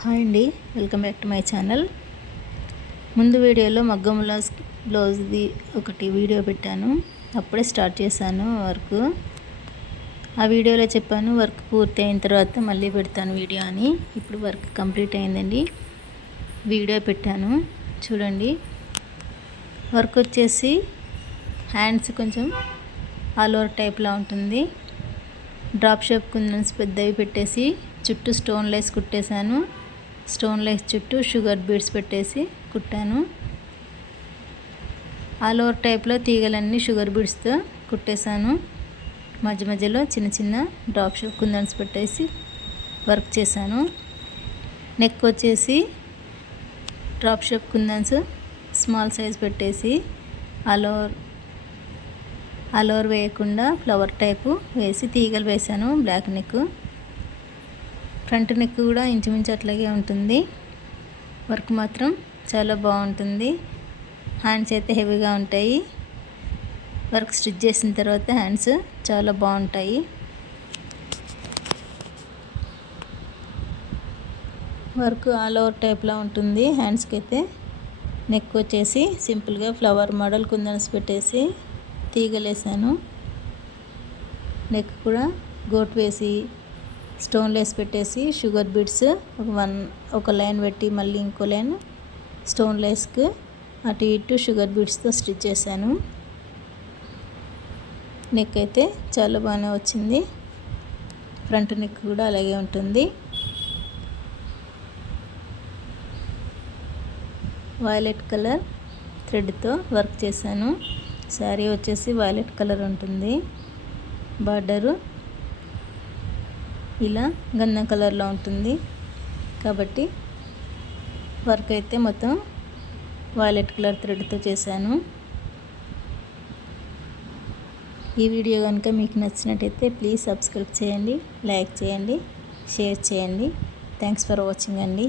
Hi అండి, welcome back to my channel. ముందు వీడియోలో మగ్గం బ్లౌజ్ది ఒకటి వీడియో పెట్టాను. అప్పుడే స్టార్ట్ చేశాను వర్క్. ఆ వీడియోలో చెప్పాను వర్క్ పూర్తి అయిన తర్వాత మళ్ళీ పెడతాను వీడియో అని. ఇప్పుడు వర్క్ కంప్లీట్ అయిందండి, వీడియో పెట్టాను చూడండి. వర్క్ వచ్చేసి హ్యాండ్స్ కొంచెం ఆల్ ఓవర్ టైప్లా ఉంటుంది. డ్రాప్ షేప్ కుందన్స్ పెద్దవి పెట్టేసి చుట్టూ స్టోన్ లేస్ కుట్టేశాను. స్టోన్ లేస్ చుట్టూ షుగర్ బీడ్స్ పెట్టేసి కుట్టాను. ఆల్ ఓవర్ టైప్లో తీగలన్నీ షుగర్ బీడ్స్తో కుట్టేశాను. మధ్య మధ్యలో చిన్న చిన్న డ్రాప్ షేప్ కుందన్స్ పెట్టేసి వర్క్ చేశాను. నెక్ వచ్చేసి డ్రాప్ షేప్ కుందన్స్ స్మాల్ సైజ్ పెట్టేసి ఆల్ ఓవర్ వేయకుండా ఫ్లవర్ టైపు వేసి తీగలు వేశాను. బ్లాక్ నెక్, ఫ్రంట్ నెక్ కూడా ఇంచుమించు అట్లాగే ఉంటుంది. వర్క్ మాత్రం చాలా బాగుంటుంది. హ్యాండ్స్ అయితే హెవీగా ఉంటాయి. వర్క్ స్టిచ్ చేసిన తర్వాత హ్యాండ్స్ చాలా బాగుంటాయి. వర్క్ ఆల్ ఓవర్ టైప్లా ఉంటుంది. హ్యాండ్స్కి అయితే నెక్ వచ్చేసి సింపుల్గా ఫ్లవర్ మోడల్ కుందన్స్ పెట్టేసి తీగలేసాను. నెక్ కూడా గోట్ వేసి స్టోన్ లేస్ పెట్టేసి షుగర్ బీడ్స్ ఒక లైన్ పెట్టి మళ్ళీ ఇంకో లైన్ స్టోన్ లేస్కి అటు ఇటు షుగర్ బీడ్స్తో స్టిచ్ చేశాను. నెక్ అయితే చాలా బాగానే వచ్చింది. ఫ్రంట్ నెక్ కూడా అలాగే ఉంటుంది. వైలెట్ కలర్ థ్రెడ్తో వర్క్ చేశాను. శారీ వచ్చేసి వైలెట్ కలర్ ఉంటుంది. బార్డరు ఇలా గంధం కలర్లో ఉంటుంది కాబట్టి వర్క్ అయితే మొత్తం వైలెట్ కలర్ థ్రెడ్తో చేశాను. ఈ వీడియో కనుక మీకు నచ్చినట్టయితే ప్లీజ్ సబ్స్క్రైబ్ చేయండి, లైక్ చేయండి, షేర్ చేయండి. థ్యాంక్స్ ఫర్ వాచింగ్ అండి.